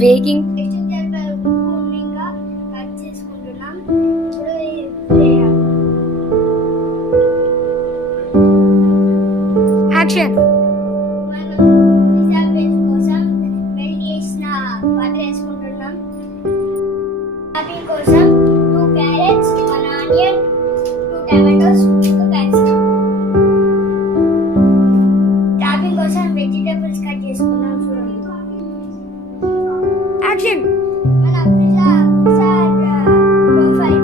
Baking ఇంకా cut చేసుకుంటున్నాం. ఇప్పుడు యాక్షన్. మనం పిజ్జా బేస్ కోసం మెల్ట్ చేసిన బటర్ వేసుకుంటున్నాం. టాపింగ్ కోసం 2 carrots, 1 onion, 2 tomatoes, 1 capsicum. Topping కోసం వెజిటేబుల్స్ కట్ చేసుకున్నాం. చూడండి. యాక్షన్. మన పిజ్జా ప్రొఫైల్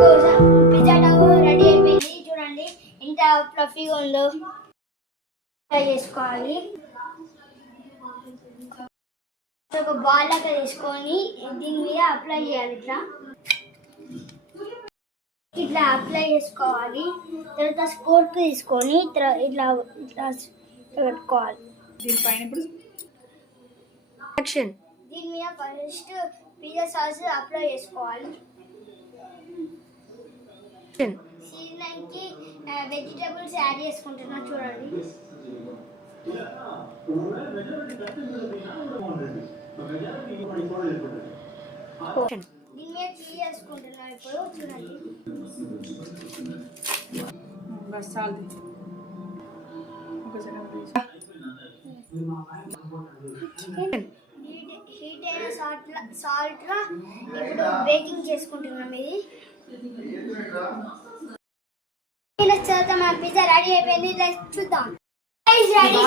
కోసం పిజ్జా డౌ రెడీ అయిపోయింది. చూడండి ఎంత ఫ్లఫీగా ఉందో. ఫ్రై చేసుకోవాలి. ఒక బాల్ లాగా తీసుకొని దీని మీద అప్లై చేయాలి. ఇట్లా అప్లై చేసుకోవాలి. తర్వాత స్పోర్ట్ తీసుకొని ఇట్లా ఇట్లా పెట్టుకోవాలి. దీనిపైన ఇప్పుడు యాక్షన్. దీని మీద ఫస్ట్ పిజ్జా సాస్ అప్లై చేసుకోవాలి. సీజనింగ్కి వెజిటేబుల్స్ యాడ్ చేసుకుంటున్నా. చూడండి. దీని మీద చీజ్ చేసుకుంటున్నా. ఇప్పుడు చూడండి. హీట్ అయిన సాల్ట్ ఇప్పుడు బేకింగ్ చేసుకుంటున్నాం. ఇది తర్వాత మన పిజ్జా రెడీ అయిపోయింది. చూద్దాం. రెడీ.